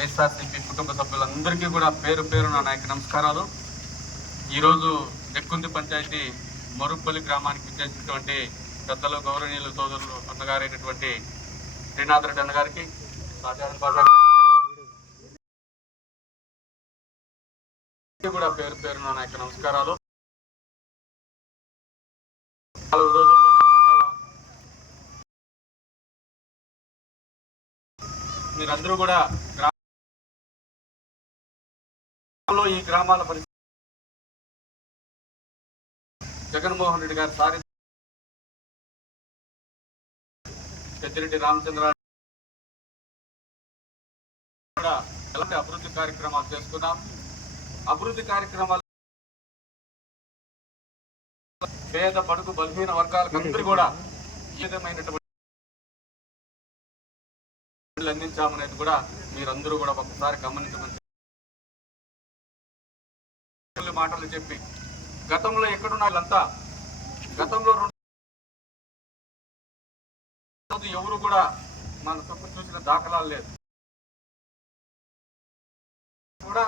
వైఎస్ఆర్సీపీ కుటుంబ సభ్యులందరికీ కూడా పేరు పేరు నా నాయక నమస్కారాలు. ఈరోజు నెక్కుంది పంచాయతీ మరుపల్లి గ్రామానికి చేసినటువంటి పెద్దలు గౌరవనీయులు సోదరులు అన్నగారైనటువంటి శ్రీనాథ్ రెడ్డి అన్న గారికి కూడా పేరు పేరు నా నాయక నమస్కారాలు. నాలుగు రోజుల్లో మీరందరూ కూడా ఈ గ్రామాల పరిస్థితి జగన్మోహన్ రెడ్డి గారి సారి పెద్దిరెడ్డి రామచంద్ర కూడా ఎలాంటి అభివృద్ధి కార్యక్రమాలు చేసుకున్నాం. అభివృద్ధి కార్యక్రమాలు పేద పడుకు బలహీన వర్గాలకు అందరూ కూడా ఏ విధమైనటువంటి అందించామనేది కూడా మీరందరూ కూడా ఒకసారి గమనించమని చెప్పి మాటలు చెప్పి గతంలో ఎక్కడున్న వాళ్ళంతా గతంలో రెండు ఎవరు కూడా మన తప్పు చూసిన దాఖలాలు లేదు. కూడా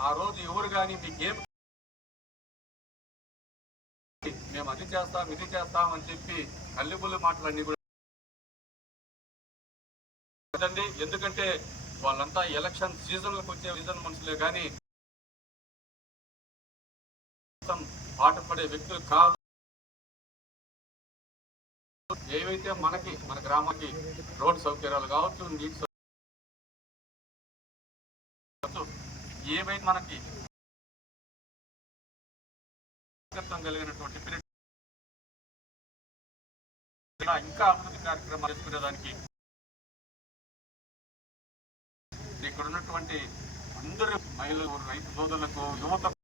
ఆ రోజు ఎవరు కానీ మీకేం మేము అది చేస్తాం ఇది చేస్తాం అని చెప్పి కల్లిబుల్లి మాటలన్నీ కూడా ఎందుకంటే వాళ్ళంతా ఎలక్షన్ సీజన్లకు వచ్చే సీజన్ మనుషులే కానీ పాట పడే వ్యక్తులు కాదు. ఏవైతే మనకి మన గ్రామానికి రోడ్ సౌకర్యాలు కావచ్చు నీటి సౌకర్యాలు ఏవైతే మనకి కలిగినటువంటి ఇలా ఇంకా అభివృద్ధి కార్యక్రమాలు చేసుకునేదానికి ఇక్కడ ఉన్నటువంటి అందరు మహిళలు రైతు సోదరులకు యువత